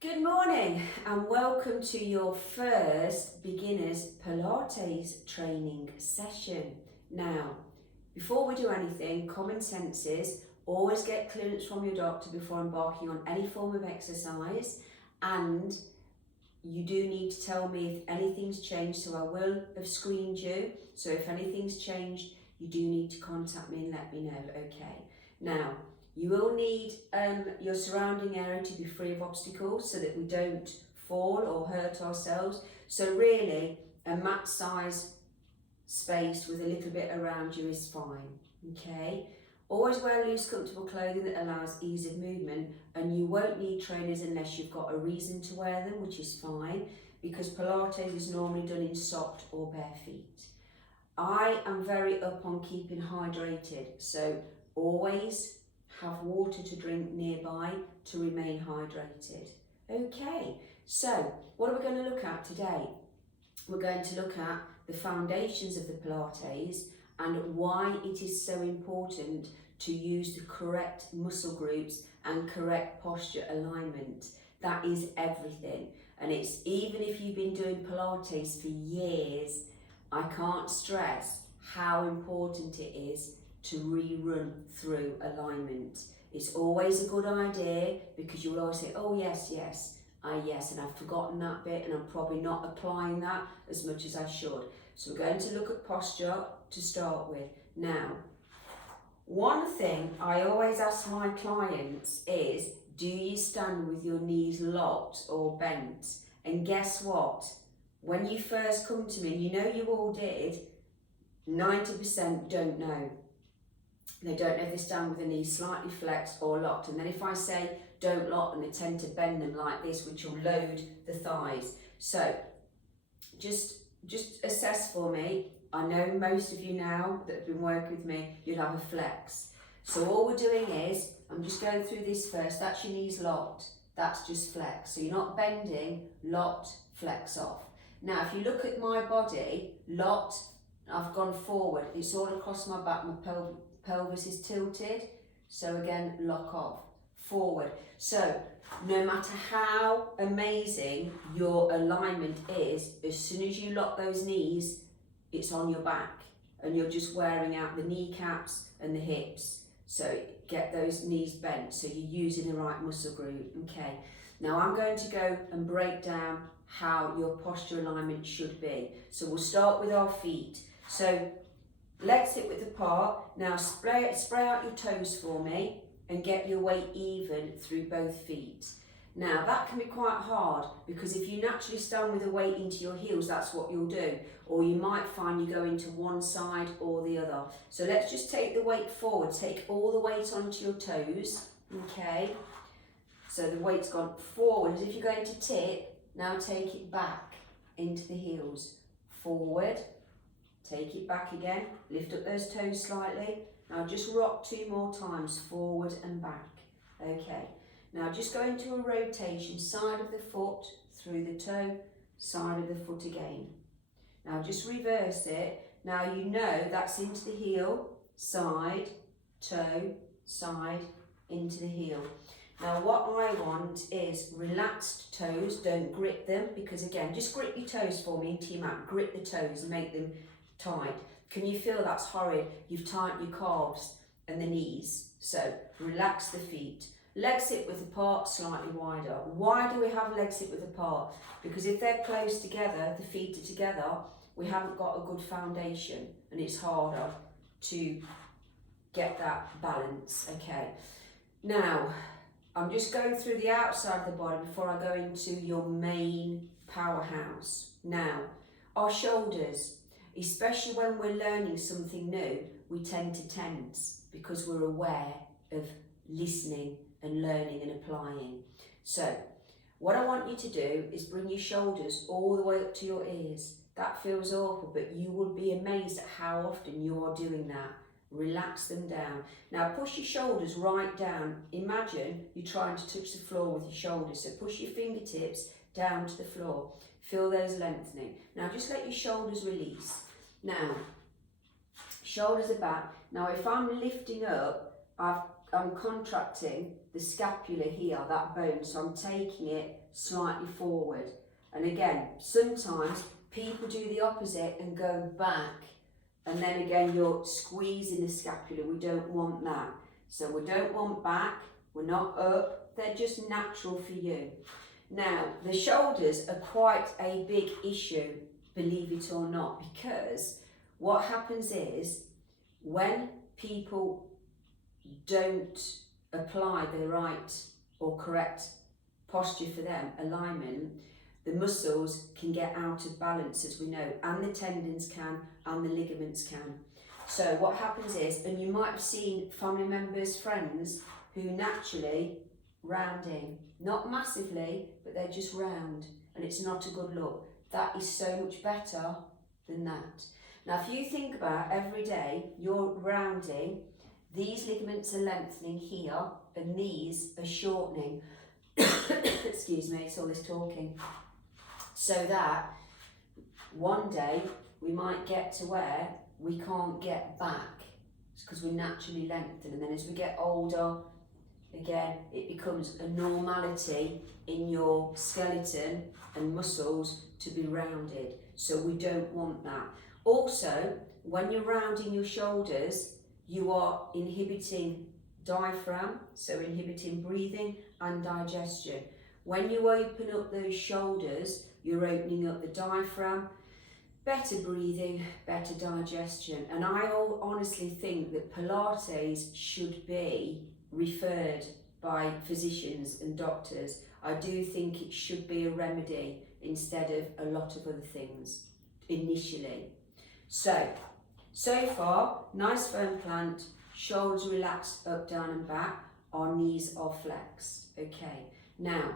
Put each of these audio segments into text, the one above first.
Good morning and welcome to your first beginners Pilates training session. Now, before we do anything, common sense is always get clearance from your doctor before embarking on any form of exercise, and you do need to tell me if anything's changed, so I will have screened you. So if anything's changed, you do need to contact me and let me know, okay? Now, you will need your surrounding area to be free of obstacles so that we don't fall or hurt ourselves. So really, a mat size space with a little bit around you is fine, okay? Always wear loose, comfortable clothing that allows ease of movement, and you won't need trainers unless you've got a reason to wear them, which is fine, because Pilates is normally done in socked or bare feet. I am very up on keeping hydrated, so always have water to drink nearby to remain hydrated. Okay, so what are we going to look at today? We're going to look at the foundations of the Pilates and why it is so important to use the correct muscle groups and correct posture alignment. That is everything. And it's even if you've been doing Pilates for years, I can't stress how important it is to rerun through alignment. It's always a good idea because you'll always say, oh yes, and I've forgotten that bit and I'm probably not applying that as much as I should. So we're going to look at posture to start with. Now, one thing I always ask my clients is, do you stand with your knees locked or bent? And guess what? When you first come to me, you know you all did, 90% don't know. They don't know if they stand with the knees slightly flexed or locked. And then if I say don't lock them, they tend to bend them like this, which will load the thighs. So just assess for me. I know most of you now that have been working with me, you'll have a flex. So all we're doing is, I'm just going through this first. That's your knees locked. That's just flex. So you're not bending, locked, flex off. Now, if you look at my body, locked, I've gone forward. It's all across my back. My pelvis is tilted. So again, lock off, forward. So no matter how amazing your alignment is, as soon as you lock those knees, it's on your back and you're just wearing out the kneecaps and the hips. So get those knees bent so you're using the right muscle group. Okay, now I'm going to go and break down how your posture alignment should be. So we'll start with our feet. So legs hip width apart. Now spray out your toes for me and get your weight even through both feet. Now that can be quite hard because if you naturally stand with the weight into your heels, that's what you'll do. Or you might find you go into one side or the other. So let's just take the weight forward. Take all the weight onto your toes, okay? So the weight's gone forward as if you're going to tip. Now take it back into the heels. Forward, take it back again. Lift up those toes slightly. Now just rock 2 more times, forward and back. Okay. Now just go into a rotation, side of the foot, through the toe, side of the foot again. Now just reverse it. Now you know that's into the heel, side, toe, side, into the heel. Now what I want is relaxed toes, don't grip them, because again, just grip your toes for me into your mat, grip the toes and make them tight. Can you feel that's horrid? You've tightened your calves and the knees. So relax the feet. Legs hip width apart, slightly wider. Why do we have legs hip width apart? Because if they're close together, the feet are together, we haven't got a good foundation and it's harder to get that balance, okay? Now, I'm just going through the outside of the body before I go into your main powerhouse. Now, our shoulders, especially when we're learning something new, we tend to tense because we're aware of listening and learning and applying. So what I want you to do is bring your shoulders all the way up to your ears. That feels awful, but you will be amazed at how often you are doing that. Relax them down. Now push your shoulders right down. Imagine you're trying to touch the floor with your shoulders. So push your fingertips down to the floor. Feel those lengthening. Now just let your shoulders release. Now, shoulders are back. Now if I'm lifting up, I'm contracting the scapula here, that bone, so I'm taking it slightly forward. And again, sometimes people do the opposite and go back, and then again you're squeezing the scapula. We don't want that. So we don't want back, we're not up, they're just natural for you. Now, the shoulders are quite a big issue, believe it or not, because what happens is when people don't apply the right or correct posture for them, alignment, the muscles can get out of balance, as we know, and the tendons can, and the ligaments can. So what happens is, and you might have seen family members, friends, who naturally rounding, not massively, but they're just round, and it's not a good look. That is so much better than that. Now, if you think about every day, you're rounding, these ligaments are lengthening here, and these are shortening. Excuse me, it's all this talking. So that one day we might get to where we can't get back because we naturally lengthen, and then as we get older, again, it becomes a normality in your skeleton and muscles to be rounded. So we don't want that. Also, when you're rounding your shoulders, you are inhibiting diaphragm, so inhibiting breathing and digestion. When you open up those shoulders, you're opening up the diaphragm, better breathing, better digestion. And I honestly think that Pilates should be referred by physicians and doctors. I do think it should be a remedy instead of a lot of other things initially. So far, nice firm plant, shoulders relaxed up, down and back, our knees are flexed. Okay, now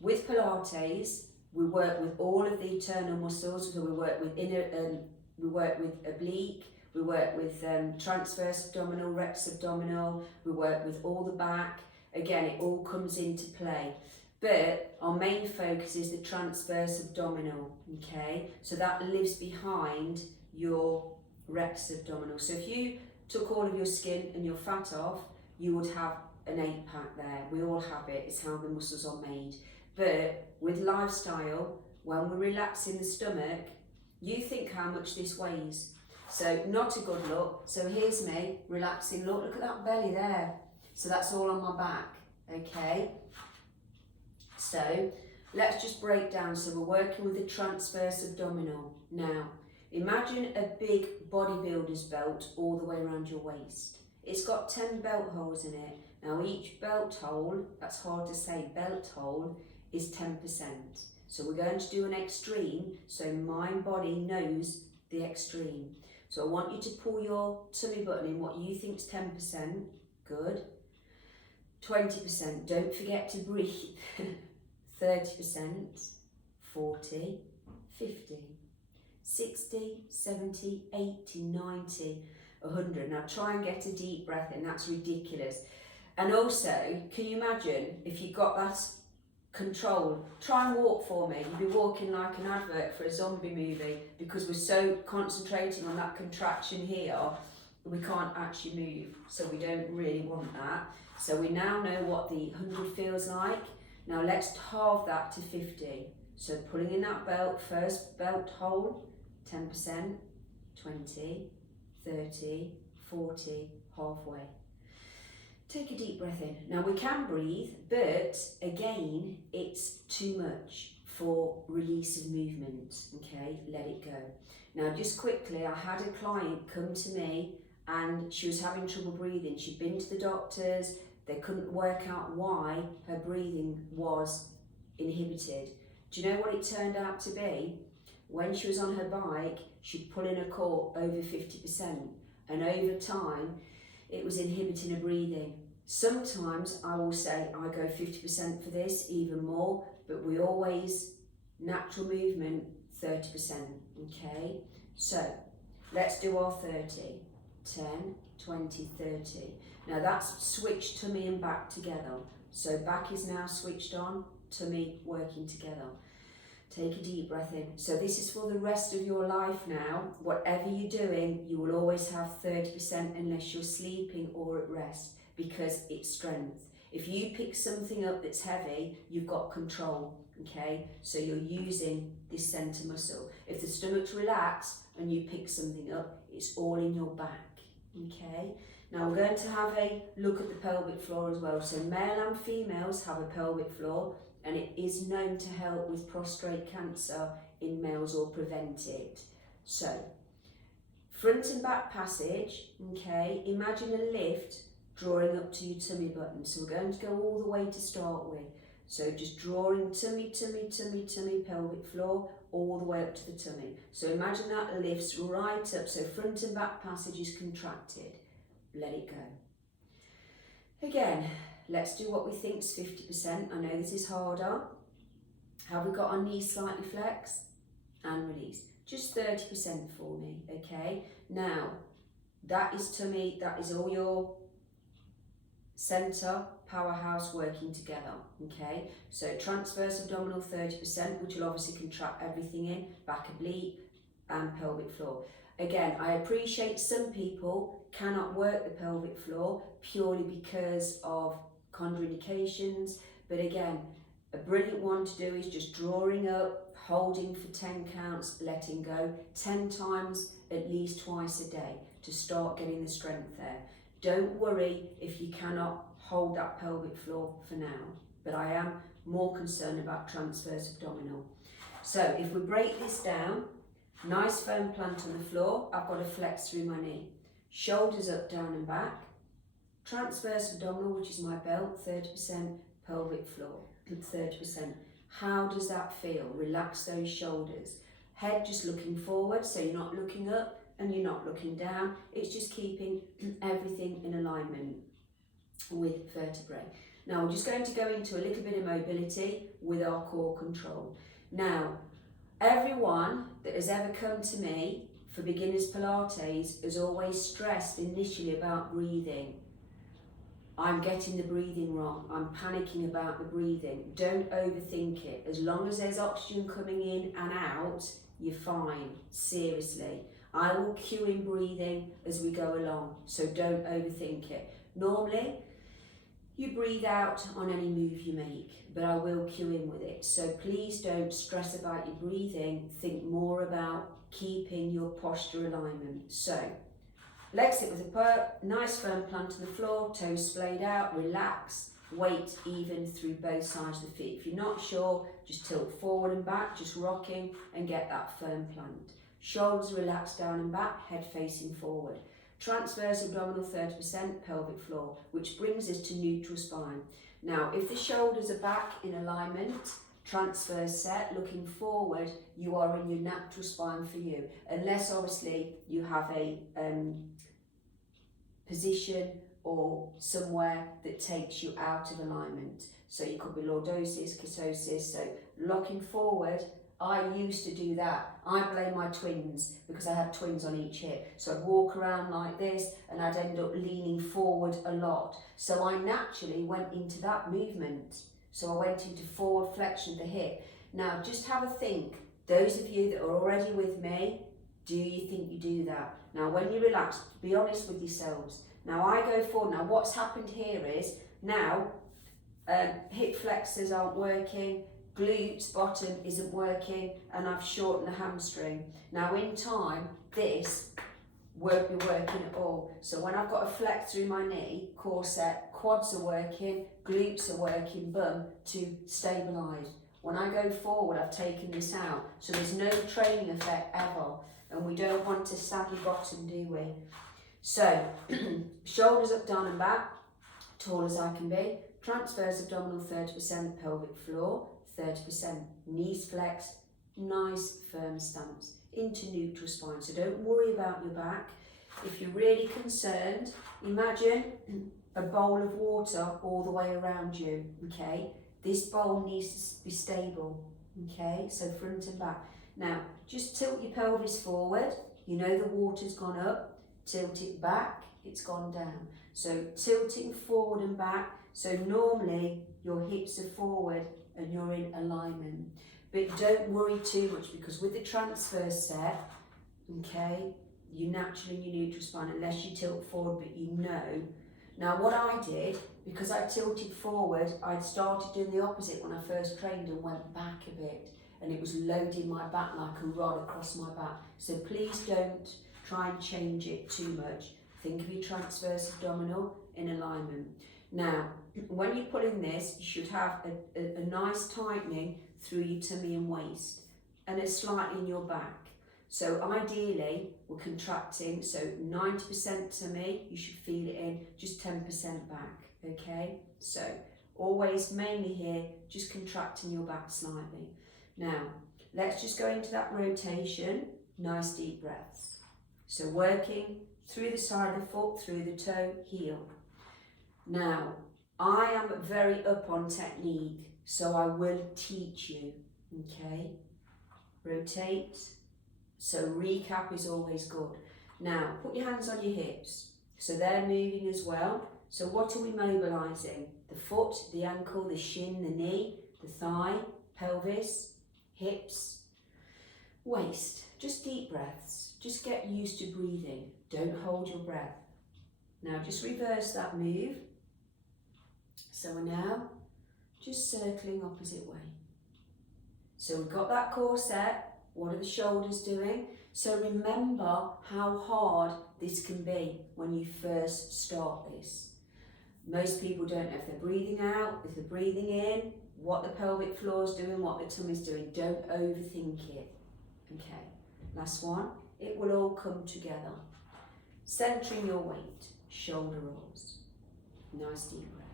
with Pilates, we work with all of the internal muscles. So we work with we work with oblique, we work with transverse abdominal, rex abdominal, we work with all the back. Again, it all comes into play. But our main focus is the transverse abdominal, okay? So that lives behind your rex abdominal. So if you took all of your skin and your fat off, you would have an 8-pack there. We all have it, it's how the muscles are made. But with lifestyle, when we're relaxing the stomach, you think how much this weighs. So not a good look. So here's me relaxing, look at that belly there. So that's all on my back, okay? So let's just break down. So we're working with the transverse abdominal. Now, imagine a big bodybuilder's belt all the way around your waist. It's got 10 belt holes in it. Now each belt hole, that's hard to say, belt hole, is 10%. So we're going to do an extreme, so mind body knows the extreme. So I want you to pull your tummy button in what you think is 10%, good. 20%, don't forget to breathe. 30%, 40, 50, 60, 70, 80, 90, 100. Now try and get a deep breath in, that's ridiculous. And also, can you imagine if you got that control? Try and walk for me. You'd be walking like an advert for a zombie movie because we're so concentrating on that contraction here, we can't actually move. So we don't really want that. So we now know what the 100 feels like. Now let's halve that to 50. So pulling in that belt, first belt hole, 10%, 20, 30, 40, halfway. Take a deep breath in. Now we can breathe, but again, it's too much for release of movement, okay? Let it go. Now just quickly, I had a client come to me and she was having trouble breathing. She'd been to the doctors, they couldn't work out why her breathing was inhibited. Do you know what it turned out to be? When she was on her bike, she'd pull in a core over 50%, and over time, it was inhibiting her breathing. Sometimes I will say I go 50% for this, even more, but we always, natural movement, 30%, okay? So, let's do our 30. 10, 20, 30. Now that's switched tummy and back together. So back is now switched on, tummy working together. Take a deep breath in. So this is for the rest of your life now. Whatever you're doing, you will always have 30% unless you're sleeping or at rest, because it's strength. If you pick something up that's heavy, you've got control, okay? So you're using this centre muscle. If the stomach's relaxed and you pick something up, it's all in your back, okay? Now we're going to have a look at the pelvic floor as well. So male and females have a pelvic floor, and it is known to help with prostate cancer in males or prevent it. So, front and back passage, okay, imagine a lift drawing up to your tummy button. So we're going to go all the way to start with. So just drawing tummy, pelvic floor, all the way up to the tummy. So imagine that lifts right up, so front and back passage is contracted. Let it go. Again, let's do what we think is 50%. I know this is harder. Have we got our knees slightly flexed? And release. Just 30% for me, okay? Now, that is tummy, that is all your centre, powerhouse working together, okay? So transverse abdominal 30%, which will obviously contract everything in, back oblique and pelvic floor. Again, I appreciate some people cannot work the pelvic floor purely because of contraindications, but again, a brilliant one to do is just drawing up, holding for 10 counts, letting go 10 times, at least twice a day to start getting the strength there. Don't worry if you cannot hold that pelvic floor for now, but I am more concerned about transverse abdominal. So if we break this down, nice firm plant on the floor, I've got to flex through my knee. Shoulders up, down and back. Transverse abdominal, which is my belt, 30%, pelvic floor, 30%. How does that feel? Relax those shoulders. Head just looking forward, so you're not looking up and you're not looking down. It's just keeping everything in alignment with vertebrae. Now we're just going to go into a little bit of mobility with our core control. Now, everyone that has ever come to me for beginners Pilates has always stressed initially about breathing. I'm getting the breathing wrong. I'm panicking about the breathing. Don't overthink it. As long as there's oxygen coming in and out, you're fine. Seriously. I will cue in breathing as we go along, so don't overthink it. Normally, you breathe out on any move you make, but I will cue in with it. So please don't stress about your breathing. Think more about keeping your posture alignment. So, legs sit with a nice firm plant on the floor, toes splayed out, relax, weight even through both sides of the feet. If you're not sure, just tilt forward and back, just rocking and get that firm plant. Shoulders relaxed down and back, head facing forward. Transverse abdominal 30%, pelvic floor, which brings us to neutral spine. Now, if the shoulders are back in alignment, transverse set, looking forward, you are in your natural spine for you. Unless obviously you have a position or somewhere that takes you out of alignment. So you could be lordosis, kyphosis, so locking forward. I used to do that. I blame my twins because I had twins on each hip. So I'd walk around like this and I'd end up leaning forward a lot. So I naturally went into that movement. So I went into forward flexion of the hip. Now just have a think. Those of you that are already with me, do you think you do that? Now when you relax, be honest with yourselves. Now I go forward. Now what's happened here is now hip flexors aren't working, glutes bottom isn't working, and I've shortened the hamstring. Now in time, this won't be working at all. So when I've got a flex through my knee, core set, quads are working, glutes are working, bum to stabilise. When I go forward, I've taken this out. So there's no training effect ever. And we don't want to saggy bottom, do we? So, shoulders up, down and back, tall as I can be. Transverse abdominal 30%, pelvic floor 30%. Knees flexed, nice firm stance into neutral spine. So don't worry about your back. If you're really concerned, imagine a bowl of water all the way around you, okay? This bowl needs to be stable, okay? So front and back. Now, just tilt your pelvis forward. You know the water's gone up. Tilt it back, it's gone down. So tilting forward and back. So normally your hips are forward and you're in alignment. But don't worry too much because with the transverse set, okay, you're naturally in your neutral spine unless you tilt forward, but you know. Now what I did, because I tilted forward, I'd started doing the opposite when I first trained and went back a bit, and it was loading my back like a rod across my back. So please don't try and change it too much. Think of your transverse abdominal in alignment. Now, when you're pulling this, you should have a nice tightening through your tummy and waist, and a slightly in your back. So ideally, we're contracting, so 90% tummy, you should feel it in, just 10% back, okay? So always, mainly here, just contracting your back slightly. Now, let's just go into that rotation, nice deep breaths. So working through the side of the foot, through the toe, heel. Now, I am very up on technique, so I will teach you, okay? Rotate. So recap is always good. Now, put your hands on your hips. So they're moving as well. So what are we mobilising? The foot, the ankle, the shin, the knee, the thigh, pelvis, hips, waist. Just deep breaths. Just get used to breathing. Don't hold your breath. Now just reverse that move. So we're now just circling opposite way. So we've got that core set. What are the shoulders doing? So remember how hard this can be when you first start this. Most people don't know if they're breathing out, if they're breathing in, what the pelvic floor is doing, what the tummy's doing. Don't overthink it. Okay, last one. It will all come together. Centering your weight, shoulder rolls. Nice deep breath.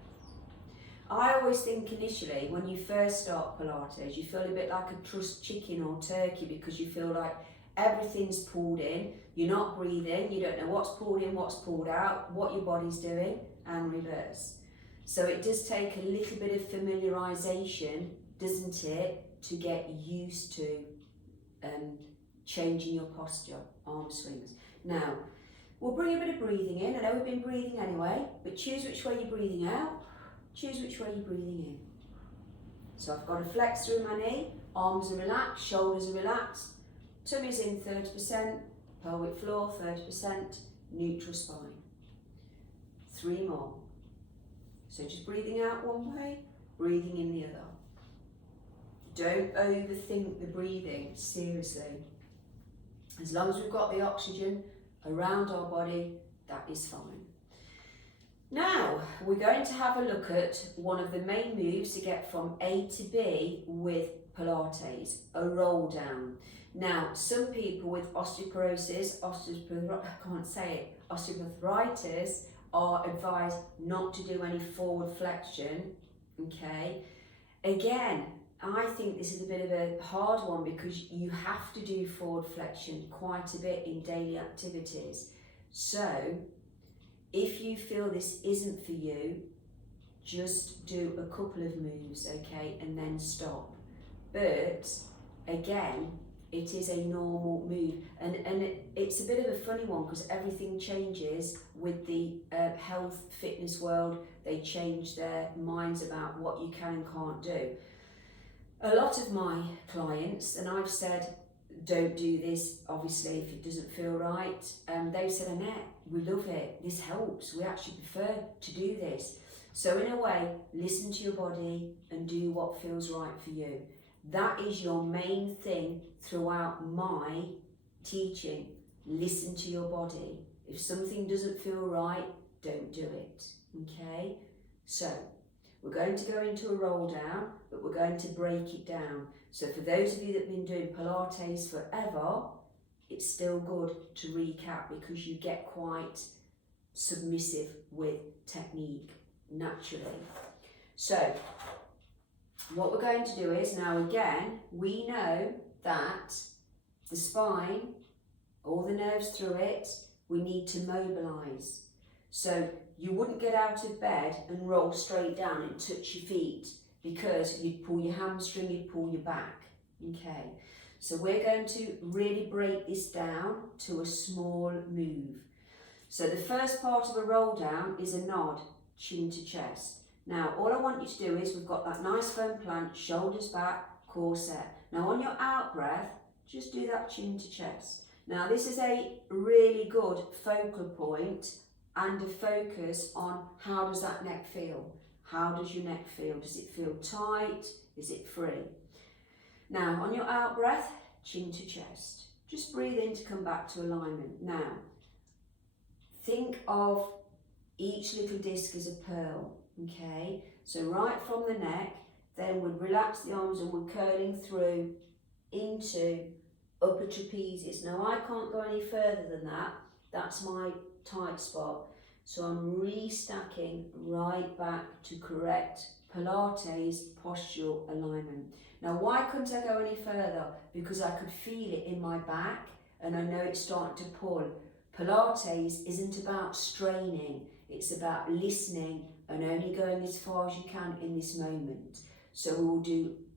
I always think initially when you first start Pilates, you feel a bit like a trussed chicken or turkey because you feel like everything's pulled in, you're not breathing, you don't know what's pulled in, what's pulled out, what your body's doing, and reverse. So it does take a little bit of familiarisation, doesn't it, to get used to changing your posture, arm swings. Now, we'll bring a bit of breathing in. I know we've been breathing anyway, but choose which way you're breathing out. Choose which way you're breathing in. So I've got to flex through my knee, arms are relaxed, shoulders are relaxed, tummy's in 30%, pelvic floor 30%, neutral spine. 3 more. So just breathing out one way, breathing in the other. Don't overthink the breathing, seriously. As long as we've got the oxygen around our body, that is fine. Now, we're going to have a look at one of the main moves to get from A to B with Pilates, a roll down. Now, some people with osteoporosis, osteoarthritis are advised not to do any forward flexion, okay? Again, I think this is a bit of a hard one because you have to do forward flexion quite a bit in daily activities. So, if you feel this isn't for you, just do a couple of moves, okay, and then stop. But again, it is a normal move, and it's a bit of a funny one because everything changes with the health fitness world. They change their minds about what you can and can't do. A lot of my clients, and I've said, don't do this, obviously, if it doesn't feel right. They've said, Annette, we love it, this helps, we actually prefer to do this. So in a way, listen to your body and do what feels right for you. That is your main thing throughout my teaching. Listen to your body. If something doesn't feel right, don't do it, okay? So, we're going to go into a roll down, but we're going to break it down. So for those of you that have been doing Pilates forever, it's still good to recap because you get quite submissive with technique naturally. So what we're going to do is, now again, we know that the spine, all the nerves through it, we need to mobilise. So you wouldn't get out of bed and roll straight down and touch your feet because you'd pull your hamstring, you'd pull your back. Okay, so we're going to really break this down to a small move. So the first part of a roll down is a nod, chin to chest. Now all I want you to do is, we've got that nice firm plank, shoulders back, core set. Now on your out breath, just do that chin to chest. Now this is a really good focal point and a focus on how does that neck feel? How does your neck feel? Does it feel tight? Is it free? Now, on your out breath, chin to chest. Just breathe in to come back to alignment. Now, think of each little disc as a pearl, okay? So right from the neck, then we'd relax the arms and we're curling through into upper trapezes. Now, I can't go any further than that. That's my tight spot. So I'm restacking right back to correct Pilates postural alignment. Now, why couldn't I go any further? Because I could feel it in my back and I know it's starting to pull. Pilates isn't about straining, it's about listening and only going as far as you can in this moment. So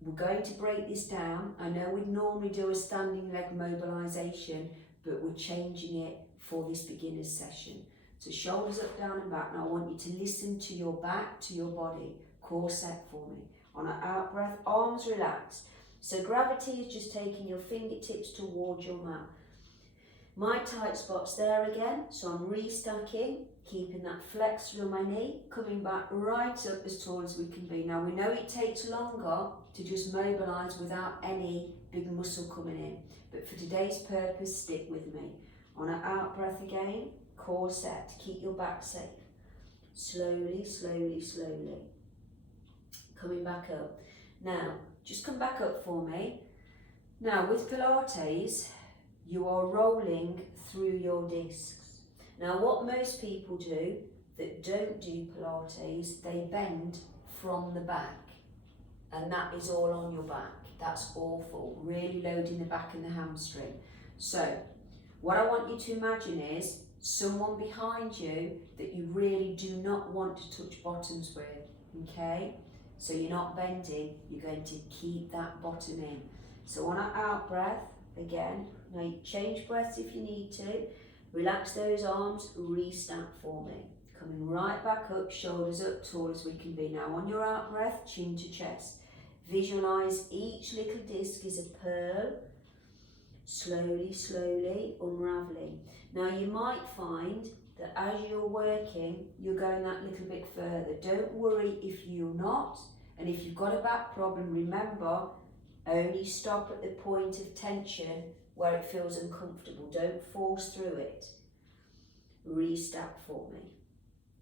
we're going to break this down. I know we'd normally do a standing leg mobilisation, but we're changing it for this beginner's session. So shoulders up, down and back. Now I want you to listen to your back, to your body. Core set for me. On an out breath, arms relaxed. So gravity is just taking your fingertips towards your mat. My tight spot's there again, so I'm restacking, keeping that flex through my knee, coming back right up as tall as we can be. Now we know it takes longer to just mobilise without any big muscle coming in, but for today's purpose, stick with me. On an out breath again, core set, keep your back safe. Slowly, slowly, slowly. Coming back up. Now, just come back up for me. Now, with Pilates, you are rolling through your discs. Now, what most people do that don't do Pilates, they bend from the back, and that is all on your back. That's awful, really loading the back and the hamstring. So, what I want you to imagine is someone behind you that you really do not want to touch bottoms with, okay? So you're not bending, you're going to keep that bottom in. So on an out breath, again, now you change breaths if you need to, relax those arms, restack for me. Coming right back up, shoulders up, tall as we can be. Now on your out breath, chin to chest. Visualise each little disc is a pearl, slowly, slowly unravelling. Now you might find that as you're working, you're going that little bit further. Don't worry if you're not, and if you've got a back problem, remember, only stop at the point of tension where it feels uncomfortable. Don't force through it. Restack for me.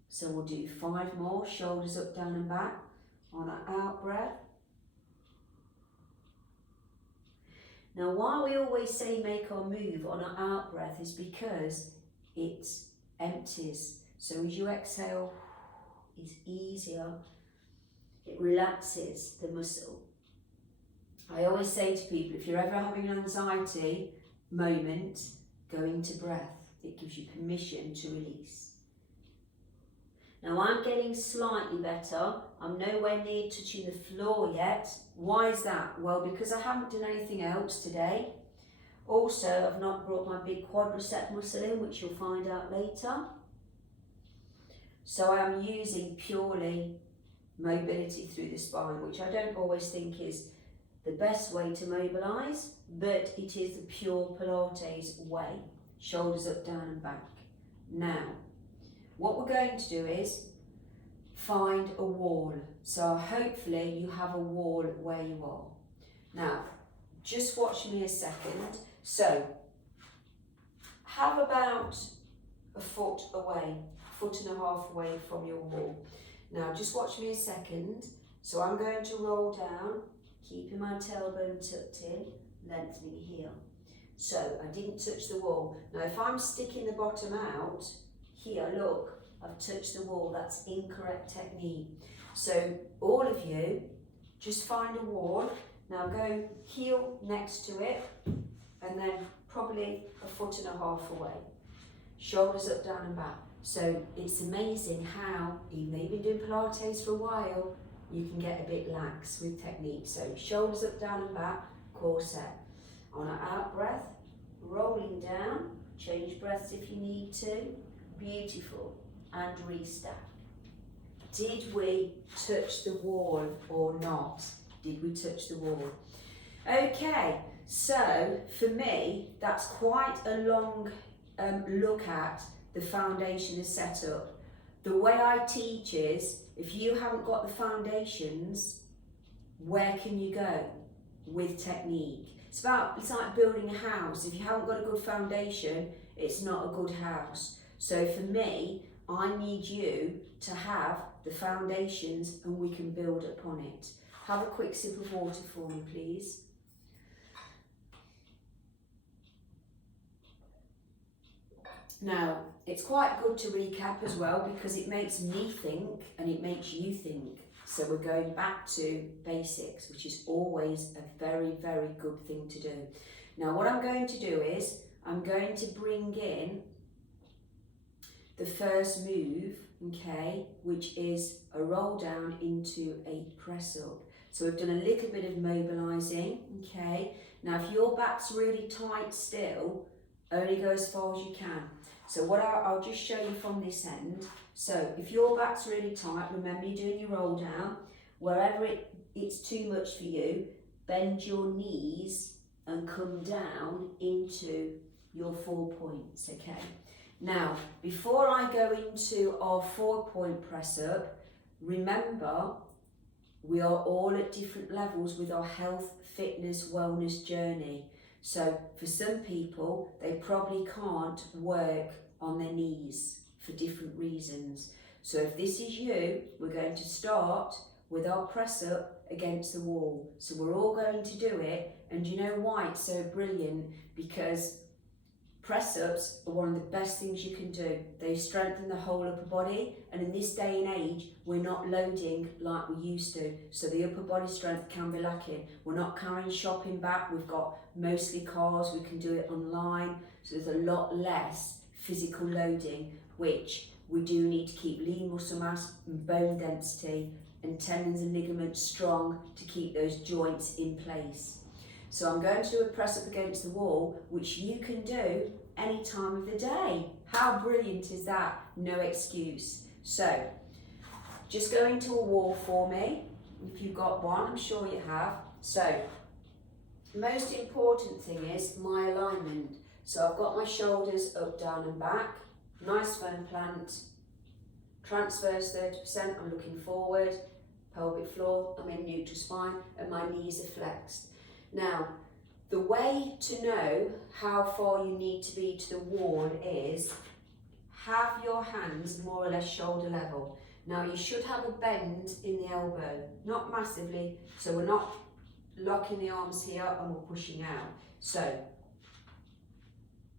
So we'll do 5 more, shoulders up, down and back. On an out breath. Now why we always say make our move on an out breath is because it empties. So as you exhale, it's easier. It relaxes the muscle. I always say to people, if you're ever having an anxiety moment, go into breath. It gives you permission to release. Now I'm getting slightly better. I'm nowhere near touching the floor yet. Why is that? Well, because I haven't done anything else today. Also, I've not brought my big quadricep muscle in, which you'll find out later. So I'm using purely mobility through the spine, which I don't always think is the best way to mobilise, but it is the pure Pilates way. Shoulders up, down and back. Now, what we're going to do is find a wall. So hopefully you have a wall where you are. Now, just watch me a second. So, have about a foot away, 1.5 feet away from your wall. Now, just watch me a second. So I'm going to roll down, keeping my tailbone tucked in, lengthening heel. So I didn't touch the wall. Now, if I'm sticking the bottom out, here, look, I've touched the wall. That's incorrect technique. So all of you, just find a wall. Now go heel next to it, and then probably 1.5 feet away. Shoulders up, down and back. So it's amazing how, even though you've been doing Pilates for a while, you can get a bit lax with technique. So shoulders up, down and back, core set. On an out breath, rolling down, change breaths if you need to. Beautiful. And restack. Did we touch the wall or not? Did we touch the wall? Okay, so for me, that's quite a long look at the foundation is set up. The way I teach is, if you haven't got the foundations, where can you go with technique? It's like building a house. If you haven't got a good foundation, it's not a good house. So for me, I need you to have the foundations and we can build upon it. Have a quick sip of water for me, please. Now, it's quite good to recap as well because it makes me think and it makes you think. So we're going back to basics, which is always a very, very good thing to do. Now, what I'm going to do is I'm going to bring in the first move, okay, which is a roll down into a press up. So we've done a little bit of mobilising, okay. Now, if your back's really tight still, only go as far as you can. So what I'll just show you from this end. So if your back's really tight, remember you're doing your roll down. Wherever it's too much for you, bend your knees and come down into your 4 points, okay? Now, before I go into our 4-point press up, remember we are all at different levels with our health, fitness, wellness journey. So for some people, they probably can't work on their knees for different reasons. So if this is you, we're going to start with our press up against the wall. So we're all going to do it. And you know why it's so brilliant? Because press ups are one of the best things you can do. They strengthen the whole upper body. And in this day and age, we're not loading like we used to. So the upper body strength can be lacking. We're not carrying shopping back. We've got mostly cars. We can do it online. So there's a lot less physical loading, which we do need to keep lean muscle mass and bone density and tendons and ligaments strong to keep those joints in place. So I'm going to do a press up against the wall, which you can do any time of the day. How brilliant is that? No excuse. So just go into a wall for me. If you've got one, I'm sure you have. So most important thing is my alignment. So I've got my shoulders up, down and back. Nice firm plant. Transverse 30%, I'm looking forward. Pelvic floor, I'm in neutral spine and my knees are flexed. Now, the way to know how far you need to be to the wall is have your hands more or less shoulder level. Now, you should have a bend in the elbow, not massively, so we're not locking the arms here and we're pushing out. So,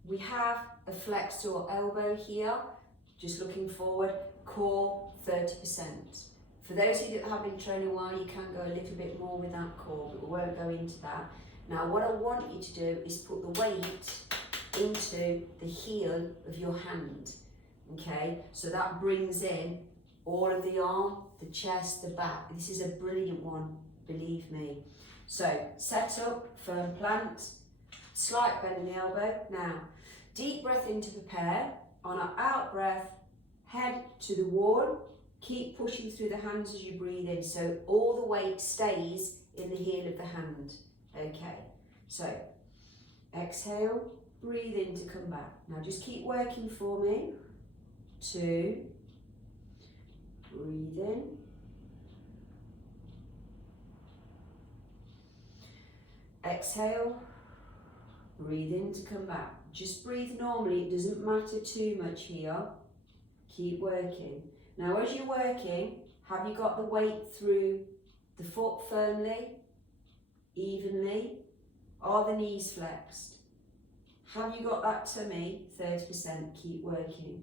we have a flex to our elbow here, just looking forward, core 30%. For those of you that have been training a while, you can go a little bit more with that core, but we won't go into that. Now, what I want you to do is put the weight into the heel of your hand, okay? So that brings in all of the arm, the chest, the back. This is a brilliant one, believe me. So, set up, firm plant, slight bend in the elbow. Now, deep breath in to prepare. On our out breath, head to the wall. Keep pushing through the hands as you breathe in, so all the weight stays in the heel of the hand. Okay, so exhale, breathe in to come back. Now just keep working for me. 2, breathe in. Exhale, breathe in to come back. Just breathe normally, it doesn't matter too much here. Keep working. Now as you're working, have you got the weight through the foot firmly, evenly? Are the knees flexed? Have you got that tummy? 30%, keep working.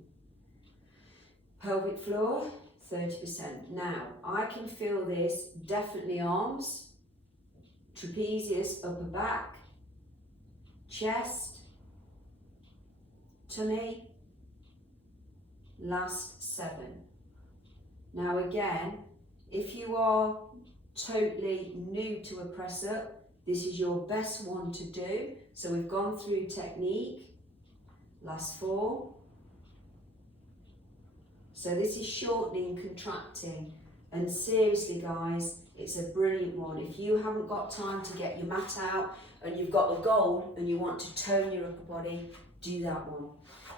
Pelvic floor, 30%. Now, I can feel this, definitely arms, trapezius, upper back, chest, tummy, last 7. Now again, if you are totally new to a press up, this is your best one to do. So we've gone through technique, last 4. So this is shortening, contracting, and seriously guys, it's a brilliant one. If you haven't got time to get your mat out and you've got a goal and you want to tone your upper body, do that one.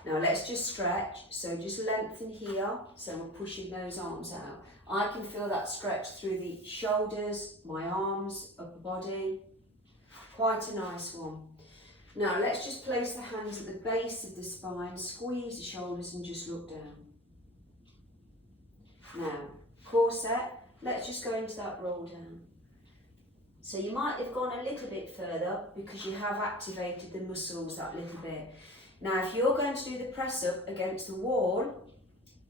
Now let's just stretch, so just lengthen here, so we're pushing those arms out. I can feel that stretch through the shoulders, my arms, upper body. Quite a nice one. Now let's just place the hands at the base of the spine, squeeze the shoulders and just look down. Now, core set, let's just go into that roll down. So you might have gone a little bit further because you have activated the muscles that little bit. Now if you're going to do the press up against the wall,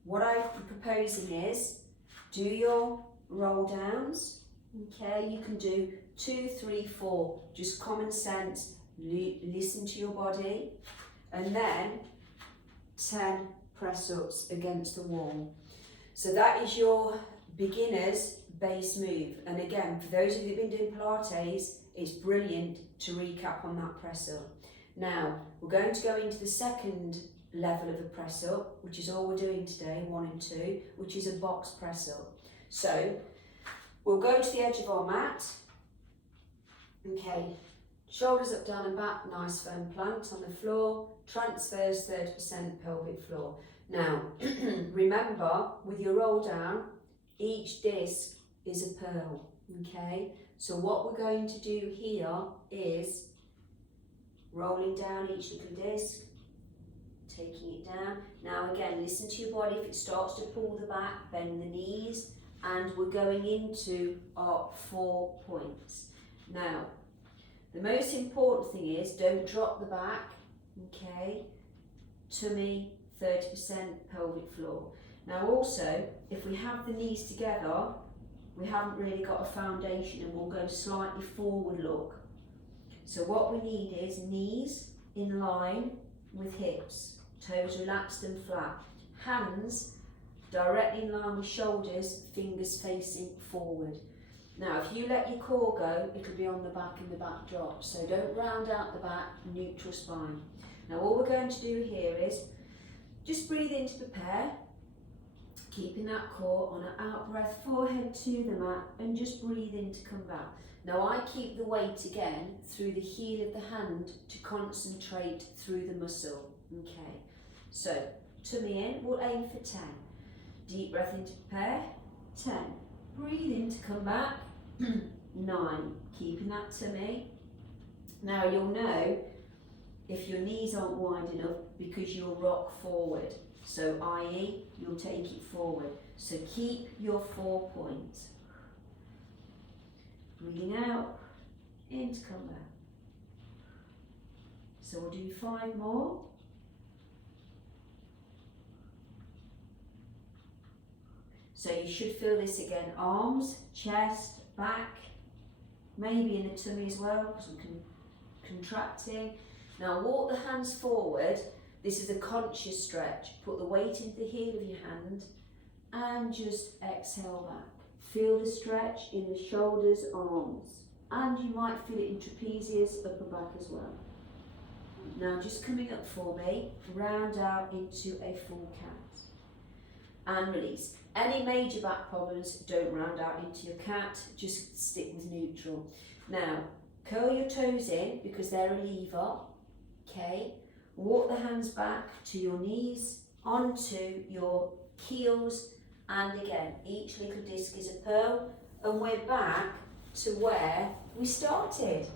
what I'm proposing is do your roll downs. Okay, you can do 2, 3, 4, just common sense, listen to your body, and then 10 press ups against the wall. So that is your beginner's base move. And again, for those of you who've been doing Pilates, it's brilliant to recap on that press up. Now, we're going to go into the second level of a press up, which is all we're doing today, 1 and 2, which is a box press up. So, we'll go to the edge of our mat. Okay, shoulders up, down and back, nice firm plant on the floor, transfers 30% pelvic floor. Now, remember, with your roll down, each disc is a pearl, okay? So what we're going to do here is rolling down each little disc, taking it down. Now again, listen to your body. If it starts to pull the back, bend the knees, and we're going into our 4 points. Now, the most important thing is don't drop the back, okay? Tummy, 30% pelvic floor. Now also, if we have the knees together, we haven't really got a foundation and we'll go slightly forward look. So what we need is knees in line with hips, toes relaxed and flat, hands directly in line with shoulders, fingers facing forward. Now if you let your core go, it'll be on the back and the back drop. So don't round out the back, neutral spine. Now all we're going to do here is just breathe in to prepare, keeping that core on an out breath, forehead to the mat, and just breathe in to come back. Now I keep the weight again through the heel of the hand to concentrate through the muscle. Okay, so tummy in, we'll aim for 10. Deep breath in to prepare, 10. Breathe in to come back, 9. Keeping that tummy. Now you'll know if your knees aren't wide enough because you'll rock forward. So i.e. you'll take it forward. So keep your 4 points. Breathing out, in to come back. So we'll do 5 more. So you should feel this again, arms, chest, back, maybe in the tummy as well, because we're contracting. Now walk the hands forward. This is a conscious stretch. Put the weight into the heel of your hand and just exhale back. Feel the stretch in the shoulders, arms, and you might feel it in trapezius, upper back as well. Now just coming up for me, round out into a full cat and release. Any major back problems, don't round out into your cat, just stick with neutral. Now curl your toes in because they're a lever, okay? Walk the hands back to your knees, onto your heels, and again, each little disc is a pearl, and we're back to where we started.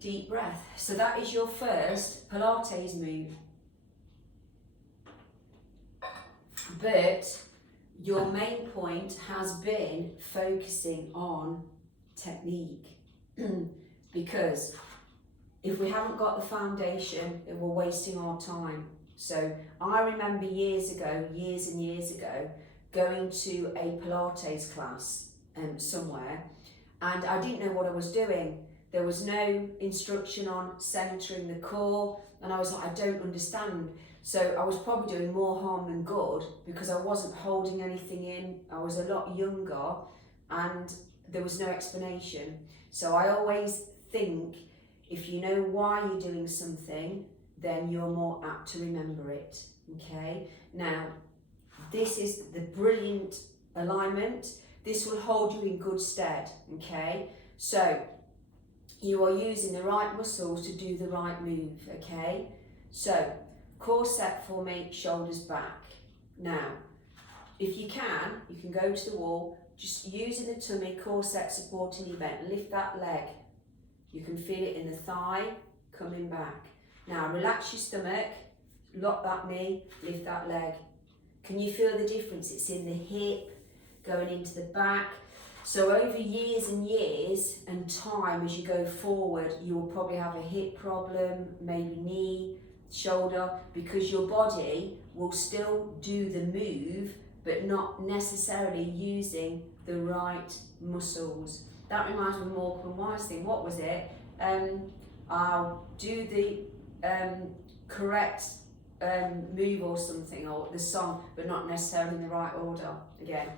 Deep breath. So that is your first Pilates move. But your main point has been focusing on technique. Because if we haven't got the foundation, then we're wasting our time. So I remember years and years ago, going to a Pilates class somewhere, and I didn't know what I was doing. There was no instruction on centering the core, and I was like, I don't understand. So I was probably doing more harm than good because I wasn't holding anything in. I was a lot younger and there was no explanation. So I always think if you know why you're doing something, then you're more apt to remember it, okay? Now, this is the brilliant alignment. This will hold you in good stead, okay? So, you are using the right muscles to do the right move, okay? So, core set for me, shoulders back. Now, if you can go to the wall, just using the tummy, core set supporting your bent. Lift that leg. You can feel it in the thigh, coming back. Now, relax your stomach, lock that knee, lift that leg. Can you feel the difference? It's in the hip, going into the back. So over years and years and time, as you go forward, you will probably have a hip problem, maybe knee, shoulder, because your body will still do the move, but not necessarily using the right muscles. That reminds me of Morecambe and Wise thing. What was it? I'll do the correct move or something, or the song, but not necessarily in the right order again.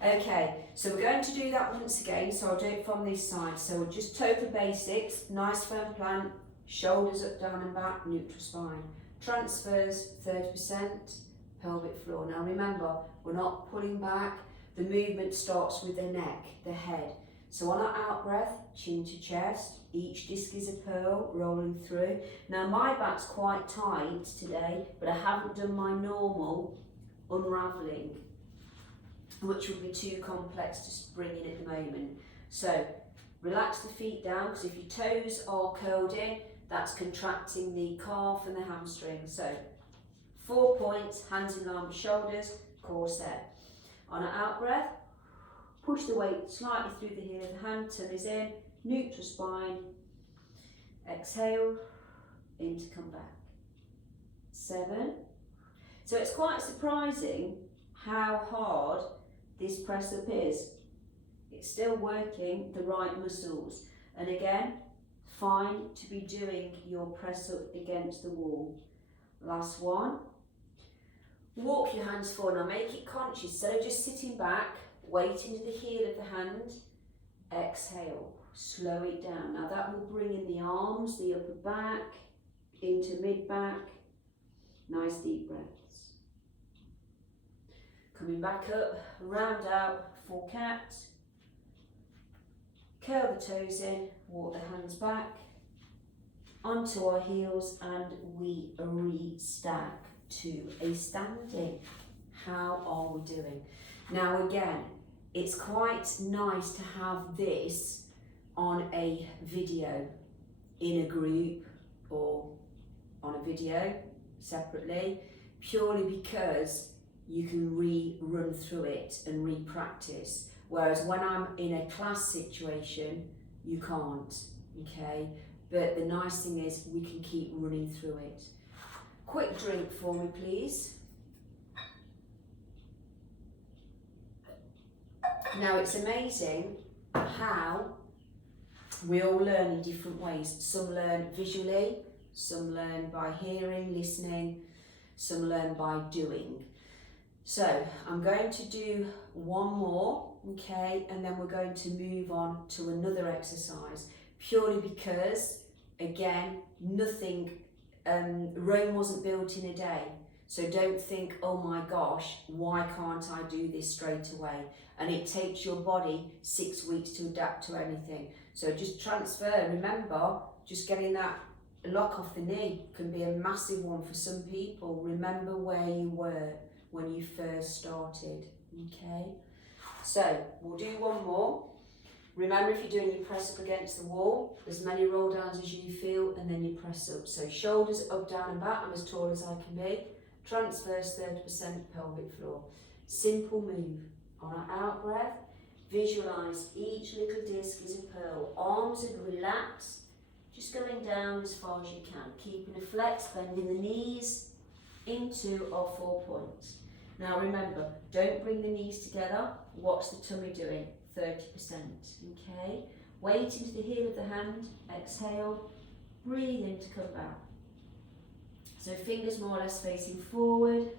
Okay, so we're going to do that once again, so I'll do it from this side. So we'll just total basics, nice firm plant, shoulders up, down and back, neutral spine. Transfers 30%, pelvic floor. Now remember, we're not pulling back, the movement starts with the neck, the head. So on our out breath, chin to chest, each disc is a pearl rolling through. Now my back's quite tight today, but I haven't done my normal unravelling, which would be too complex to bring in at the moment. So relax the feet down, because if your toes are curled in, that's contracting the calf and the hamstring. So 4 points, hands in line with shoulders, core set. On an out breath, push the weight slightly through the heel of the hand, tummies in, neutral spine. Exhale, in to come back. 7. So it's quite surprising how hard this press up is. It's still working the right muscles. And again, fine to be doing your press up against the wall. Last one. Walk your hands forward. Now make it conscious. Instead of just sitting back, weight into the heel of the hand. Exhale. Slow it down. Now that will bring in the arms, the upper back, into mid-back. Nice deep breaths. Coming back up, round out, full cat. Curl the toes in, walk the hands back, onto our heels, and we restack to a standing. How are we doing? Now again, it's quite nice to have this on a video in a group or on a video separately, purely because you can run through it and re-practice. Whereas when I'm in a class situation, you can't, okay? But the nice thing is we can keep running through it. Quick drink for me, please. Now it's amazing how we all learn in different ways. Some learn visually, some learn by hearing, listening, some learn by doing. So I'm going to do one more, okay, and then we're going to move on to another exercise, purely because, again, nothing, Rome wasn't built in a day. So don't think, oh my gosh, why can't I do this straight away? And it takes your body 6 weeks to adapt to anything. So just transfer. Remember, just getting that lock off the knee can be a massive one for some people. Remember where you were when you first started, okay? So we'll do one more. Remember, if you're doing your press up against the wall, as many roll downs as you feel, and then you press up. So shoulders up, down and back. I'm as tall as I can be. Transverse 30% pelvic floor. Simple move. On our out breath, visualize each little disc is a pearl. Arms are relaxed, just going down as far as you can. Keeping a flex, bending the knees into our 4 points. Now remember, don't bring the knees together. What's the tummy doing? 30%, okay? Weight into the heel of the hand, exhale, breathe in to come back. So fingers more or less facing forward.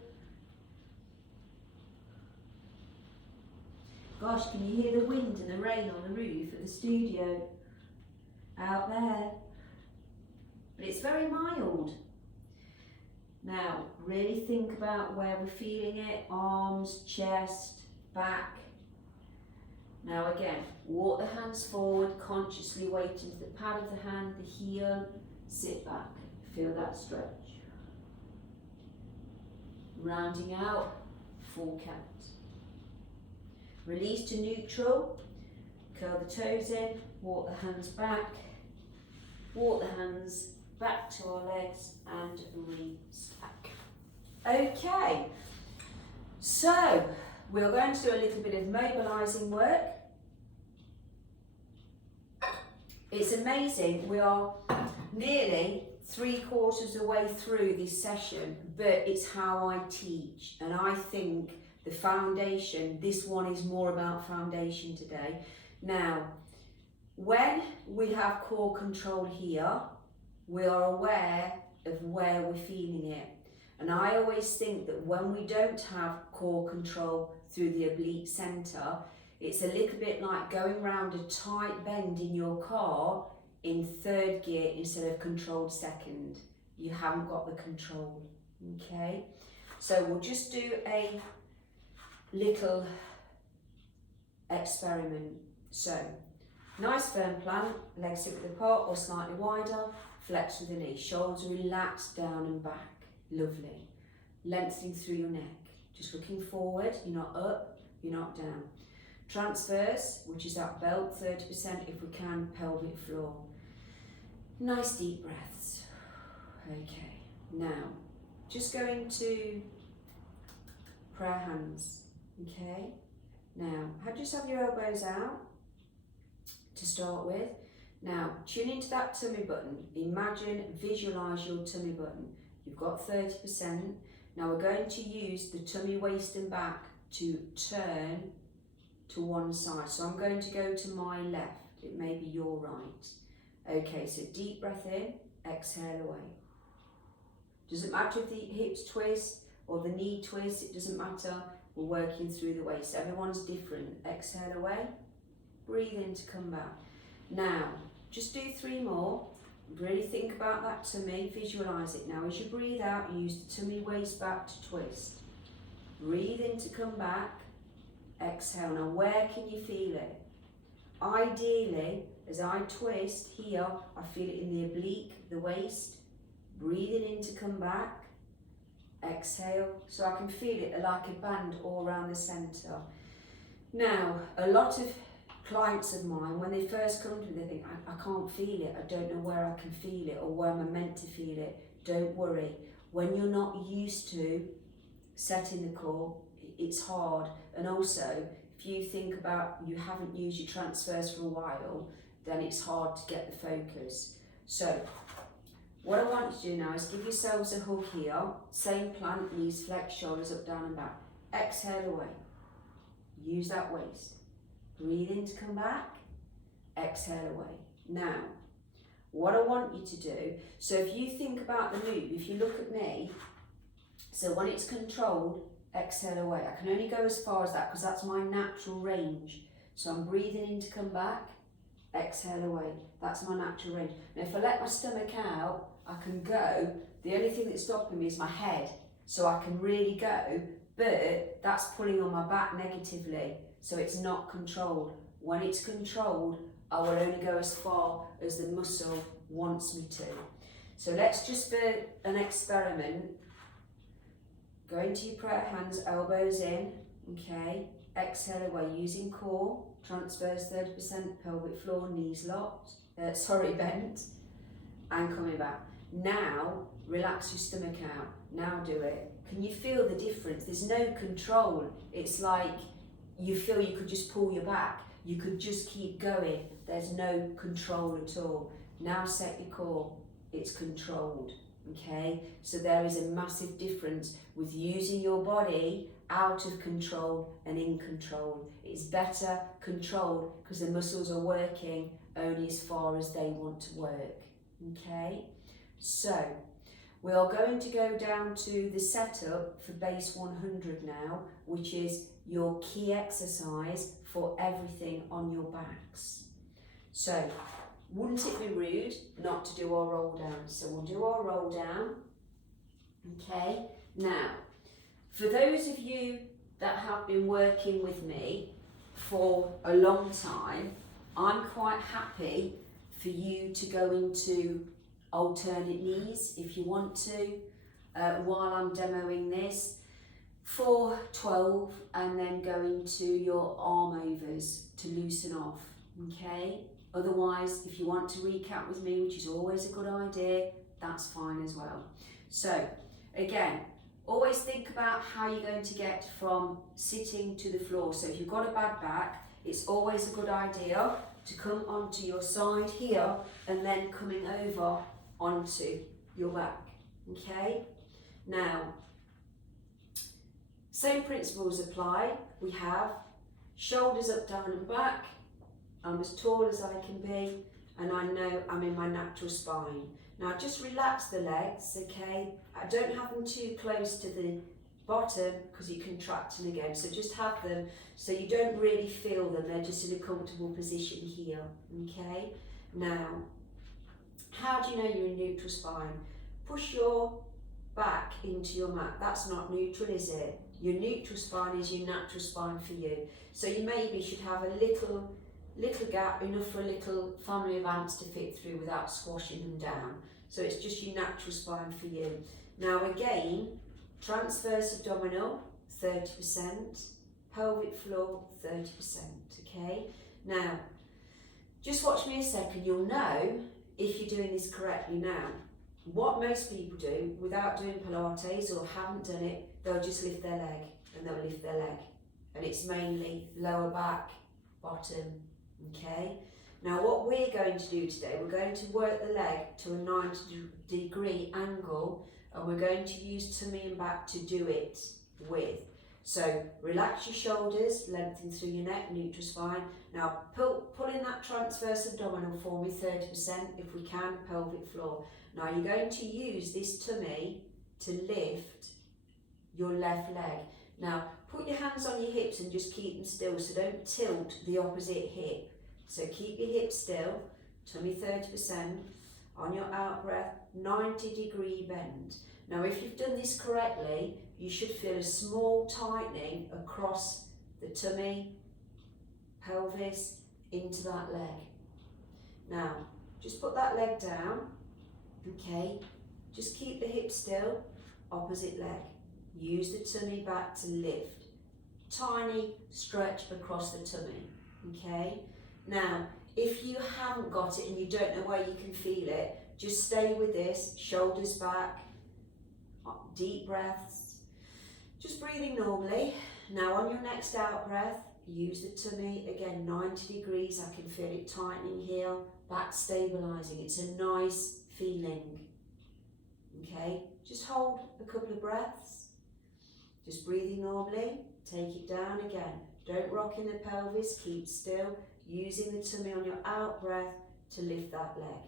Gosh, can you hear the wind and the rain on the roof of the studio? Out there. But it's very mild. Now, really think about where we're feeling it. Arms, chest, back. Now again, walk the hands forward, consciously weight into the pad of the hand, the heel, sit back. Feel that stretch. rounding out, full count. Release to neutral, curl the toes in, walk the hands back, walk the hands back to our legs and release back. Okay, so we're going to do a little bit of mobilising work. It's amazing, we are nearly 3/4 of the way through this session, but it's how I teach, and I think the foundation, this one is more about foundation today. Now, when we have core control here, we are aware of where we're feeling it. And I always think that when we don't have core control through the oblique centre, it's a little bit like going round a tight bend in your car in 3rd gear instead of controlled 2nd. You haven't got the control, okay? So we'll just do a little experiment. So, nice firm plank, legs hip width apart or slightly wider, flex with the knee, shoulders relaxed down and back, lovely. Lengthening through your neck, just looking forward, you're not up, you're not down. Transverse, which is that belt, 30% if we can, pelvic floor. Nice deep breaths. Okay, now, just going to prayer hands, okay? Now, just have your elbows out to start with. Now, tune into that tummy button. Imagine, visualise your tummy button. You've got 30%. Now we're going to use the tummy, waist and back to turn to one side. So I'm going to go to my left. It may be your right. Okay, so deep breath in, exhale away. Doesn't matter if the hips twist or the knee twist, it doesn't matter. We're working through the waist. Everyone's different. Exhale away. Breathe in to come back. Now, just do 3 more. Really think about that tummy, visualise it. Now as you breathe out, use the tummy, waist back to twist. Breathe in to come back, exhale. Now where can you feel it? Ideally, as I twist here, I feel it in the oblique, the waist. Breathing in to come back, exhale. So I can feel it like a band all around the centre. Now, a lot of clients of mine, when they first come to me, they think, I can't feel it, I don't know where I can feel it or where I'm meant to feel it. Don't worry. When you're not used to setting the core, it's hard. And also, if you think about you haven't used your transfers for a while, then it's hard to get the focus. So, what I want you to do now is give yourselves a hug here. Same plank, knees flex, shoulders up, down and back. Exhale away. Use that waist. Breathe in to come back, exhale away. Now, what I want you to do, so if you think about the move, if you look at me, so when it's controlled, exhale away. I can only go as far as that because that's my natural range. So I'm breathing in to come back, exhale away. That's my natural range. Now if I let my stomach out, I can go. The only thing that's stopping me is my head. So I can really go, but that's pulling on my back negatively. So it's not controlled. When it's controlled, I will only go as far as the muscle wants me to. So let's just, for an experiment, go into your prayer hands, elbows in, okay, exhale away, using core, transverse 30%, pelvic floor, knees locked, bent, and coming back. Now, relax your stomach out, now do it. Can you feel the difference? There's no control. It's like you feel you could just pull your back. You could just keep going. There's no control at all. Now set your core. It's controlled, okay? So there is a massive difference with using your body out of control and in control. It's better controlled because the muscles are working only as far as they want to work, okay? So we are going to go down to the setup for base 100 now, which is your key exercise for everything on your backs. So, wouldn't it be rude not to do our roll down? So we'll do our roll down, okay? Now, for those of you that have been working with me for a long time, I'm quite happy for you to go into alternate knees if you want to while I'm demoing this. for 12 and then go into your arm overs to loosen off, okay? Otherwise, if you want to recap with me, which is always a good idea, that's fine as well. So, again, always think about how you're going to get from sitting to the floor. So if you've got a bad back, it's always a good idea to come onto your side here and then coming over onto your back, okay? Now, same principles apply. We have shoulders up, down and back. I'm as tall as I can be and I know I'm in my natural spine. Now just relax the legs, okay? I don't have them too close to the bottom because you contract them again. So just have them so you don't really feel them. They're just in a comfortable position here, okay? Now, how do you know you're in neutral spine? Push your back into your mat. That's not neutral, is it? Your neutral spine is your natural spine for you. So you maybe should have a little gap, enough for a little family of ants to fit through without squashing them down. So it's just your natural spine for you. Now again, transverse abdominal, 30%, pelvic floor, 30%, okay? Now, just watch me a second, you'll know if you're doing this correctly now. What most people do without doing Pilates or haven't done it, they'll just lift their leg and they'll lift their leg. And it's mainly lower back, bottom, okay? Now what we're going to do today, we're going to work the leg to a 90-degree angle and we're going to use tummy and back to do it with. So relax your shoulders, lengthen through your neck, neutral spine. Now pull in that transverse abdominal for me, 30% if we can, pelvic floor. Now you're going to use this tummy to lift your left leg. Now put your hands on your hips and just keep them still, so don't tilt the opposite hip. So keep your hips still, tummy 30%, on your out breath, 90-degree bend. Now if you've done this correctly, you should feel a small tightening across the tummy, pelvis, into that leg. Now, just put that leg down, okay? Just keep the hips still, opposite leg. Use the tummy back to lift. Tiny stretch across the tummy, okay? Now, if you haven't got it and you don't know where you can feel it, just stay with this, shoulders back, deep breaths, just breathing normally. Now on your next out breath, use the tummy, again 90 degrees, I can feel it tightening here, back stabilising, it's a nice feeling, okay? Just hold a couple of breaths, just breathing normally, take it down again, don't rock in the pelvis, keep still, using the tummy on your out breath to lift that leg.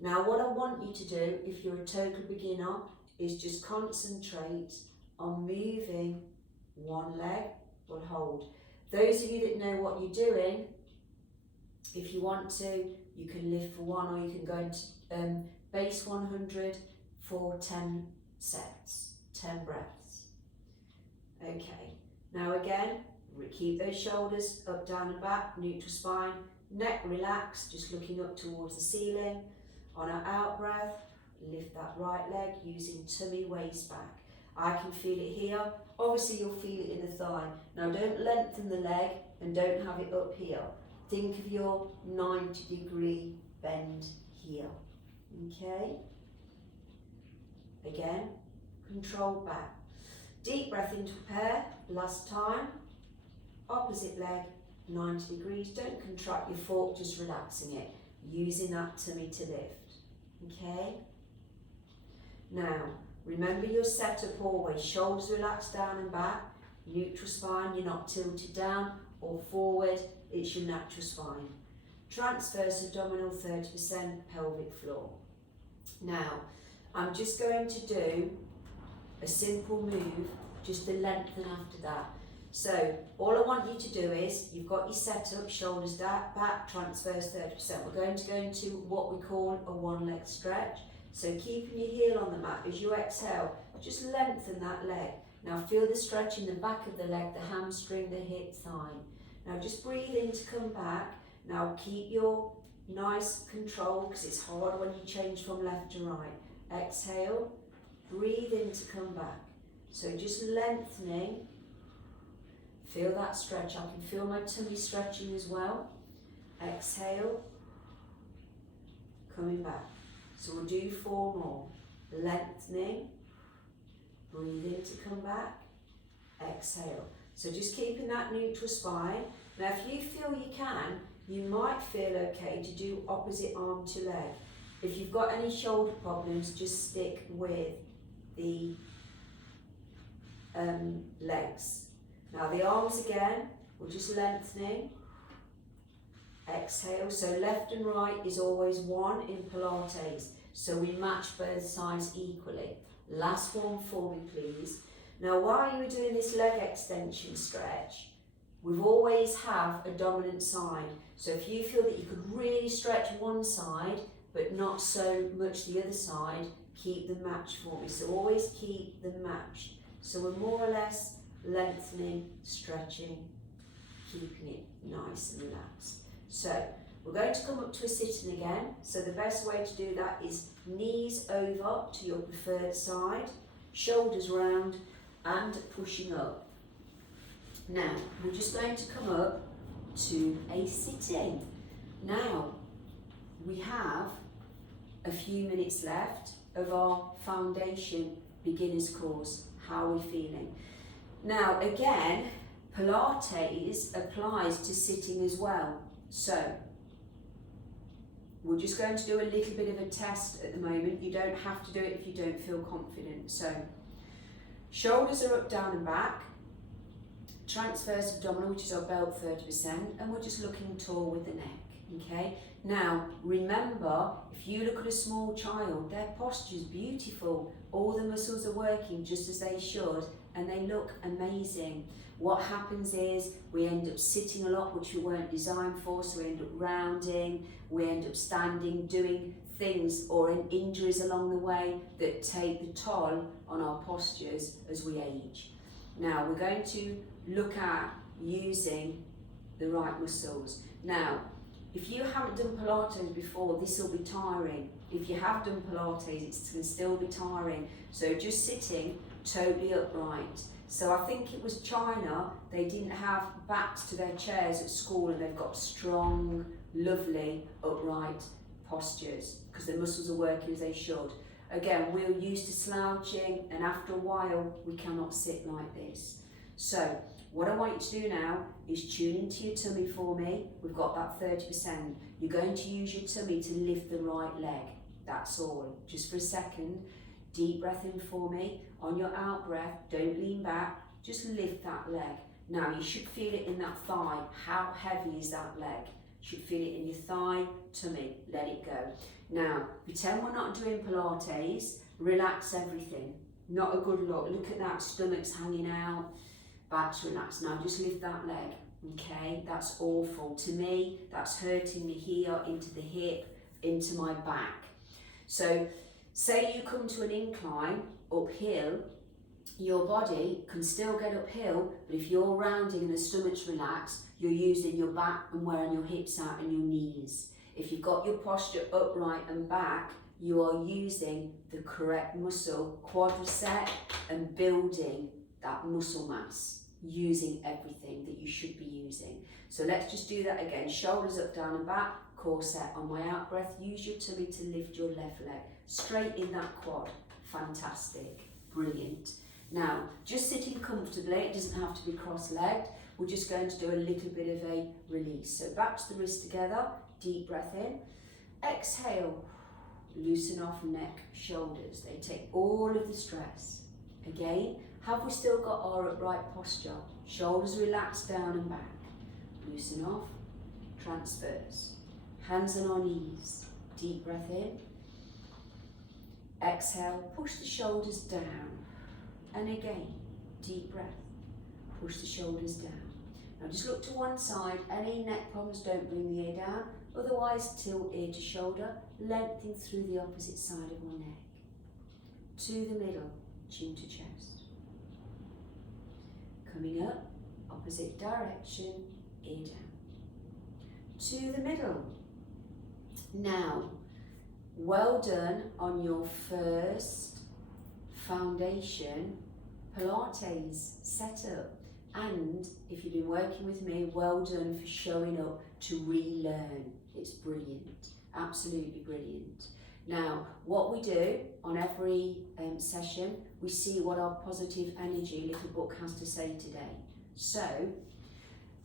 Now what I want you to do, if you're a total beginner, is just concentrate on moving one leg, will hold. Those of you that know what you're doing, if you want to, you can lift for one or you can go into base 100 for 10 sets, 10 breaths. Okay, now again, keep those shoulders up, down and back, neutral spine, neck relaxed, just looking up towards the ceiling. On our out breath, lift that right leg using tummy, waist back. I can feel it here. Obviously you'll feel it in the thigh. Now don't lengthen the leg and don't have it up here. Think of your 90-degree bend here, okay? Again, control back. Deep breath in to prepare, last time. Opposite leg, 90 degrees. Don't contract your fork, just relaxing it. Using that tummy to lift, okay? Now, remember your setup always, shoulders relaxed down and back, neutral spine, you're not tilted down or forward, it's your natural spine. Transverse abdominal, 30%, pelvic floor. Now, I'm just going to do a simple move, just to lengthen after that. So, all I want you to do is, you've got your setup, shoulders back, transverse 30%. We're going to go into what we call a one leg stretch. So keeping your heel on the mat as you exhale, just lengthen that leg. Now feel the stretch in the back of the leg, the hamstring, the hip, thigh. Now just breathe in to come back. Now keep your nice control because it's hard when you change from left to right. Exhale, breathe in to come back. So just lengthening. Feel that stretch. I can feel my tummy stretching as well. Exhale. Coming back. So we'll do 4 more. Lengthening. Breathe in to come back. Exhale. So just keeping that neutral spine. Now if you feel you can, you might feel okay to do opposite arm to leg. If you've got any shoulder problems, just stick with the legs. Now the arms again, we're just lengthening. Exhale. So left and right is always 1 in Pilates. So we match both sides equally. Last one for me, please. Now while you were doing this leg extension stretch, we've always have a dominant side. So if you feel that you could really stretch one side, but not so much the other side, keep them matched for me. So always keep them matched. So we're more or less lengthening, stretching, keeping it nice and relaxed. So we're going to come up to a sitting again. So the best way to do that is knees over to your preferred side, shoulders round and pushing up. Now we're just going to come up to a sitting. Now we have a few minutes left of our foundation beginners course. How are we feeling? Now again, Pilates applies to sitting as well. So we're just going to do a little bit of a test at the moment. You don't have to do it if you don't feel confident. So shoulders are up, down and back. Transverse abdominal, which is our belt 30%, and we're just looking tall with the neck, okay? Now, remember, if you look at a small child, their posture is beautiful. All the muscles are working just as they should, and they look amazing. What happens is we end up sitting a lot, which we weren't designed for, so we end up rounding, we end up standing, doing things or injuries along the way that take the toll on our postures as we age. Now, we're going to look at using the right muscles. Now, if you haven't done Pilates before, this will be tiring. If you have done Pilates, it can still be tiring. So just sitting totally upright. So I think it was China, they didn't have backs to their chairs at school and they've got strong, lovely, upright postures because the muscles are working as they should. Again, we're used to slouching and after a while, we cannot sit like this. So what I want you to do now is tune into your tummy for me. We've got that 30%. You're going to use your tummy to lift the right leg. That's all. Just for a second, deep breath in for me. On your out breath, don't lean back, just lift that leg. Now you should feel it in that thigh. How heavy is that leg? You should feel it in your thigh, tummy, let it go. Now, pretend we're not doing Pilates, relax everything. Not a good look. Look at that, stomach's hanging out. Back's relaxed. Now just lift that leg, okay? That's awful. To me, that's hurting me here, into the hip, into my back. So, say you come to an incline, uphill, your body can still get uphill, but if you're rounding and the stomach's relaxed, you're using your back and wearing your hips out and your knees. If you've got your posture upright and back, you are using the correct muscle, quadricep, and building that muscle mass, using everything that you should be using. So let's just do that again. Shoulders up, down and back, core set. On my out breath, use your tummy to lift your left leg. Straight in that quad. Fantastic. Brilliant. Now, just sitting comfortably, it doesn't have to be cross-legged. We're just going to do a little bit of a release. So back to the wrists together, deep breath in. Exhale, loosen off neck, shoulders. They take all of the stress. Again, have we still got our upright posture? Shoulders relaxed down and back. Loosen off, transverse. Hands on our knees. Deep breath in. Exhale, push the shoulders down. And again, deep breath. Push the shoulders down. Now just look to one side. Any neck problems, don't bring the ear down. Otherwise, tilt ear to shoulder. Lengthen through the opposite side of our neck. To the middle, chin to chest. Coming up, opposite direction, ear down. To the middle. Now, well done on your first foundation Pilates setup. And if you've been working with me, well done for showing up to relearn. It's brilliant, absolutely brilliant. Now, what we do on every session, we see what our positive energy little book has to say today. So,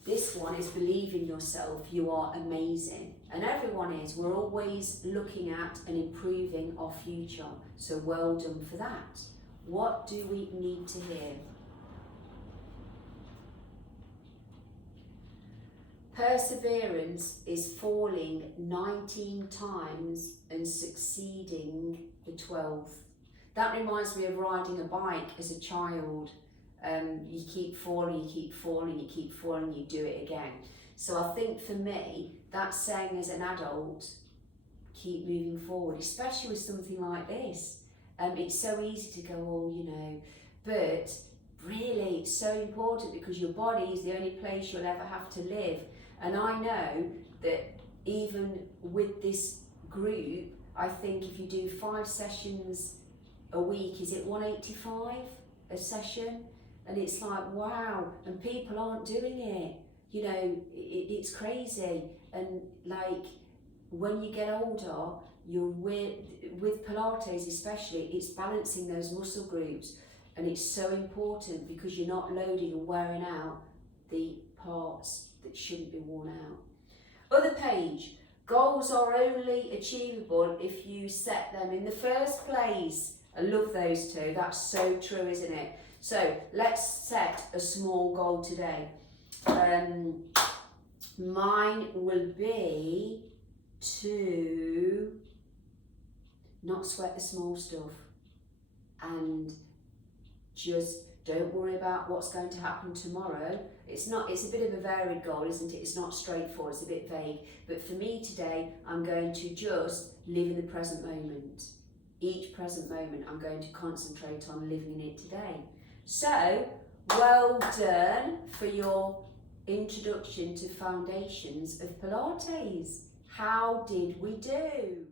this one is believe in yourself, you are amazing. And everyone is, we're always looking at and improving our future. So well done for that. What do we need to hear? Perseverance is falling 19 times and succeeding the 12th. That reminds me of riding a bike as a child. You keep falling, you keep falling, you keep falling, you do it again. So I think for me, that's saying as an adult, keep moving forward, especially with something like this. It's so easy to go, oh, you know, but really it's so important because your body is the only place you'll ever have to live. And I know that even with this group, I think if you do 5 sessions a week, is it 185 a session? And it's like, wow, and people aren't doing it. You know, it's crazy. And like, when you get older, you're with Pilates especially, it's balancing those muscle groups. And it's so important because you're not loading and wearing out the parts that shouldn't be worn out. Other page, goals are only achievable if you set them in the first place. I love those two, that's so true, isn't it? So let's set a small goal today. Mine will be to not sweat the small stuff and just don't worry about what's going to happen tomorrow. It's a bit of a varied goal, isn't it? It's not straightforward, it's a bit vague. But for me today, I'm going to just live in the present moment. Each present moment, I'm going to concentrate on living in it today. So, well done for your introduction to foundations of Pilates. How did we do?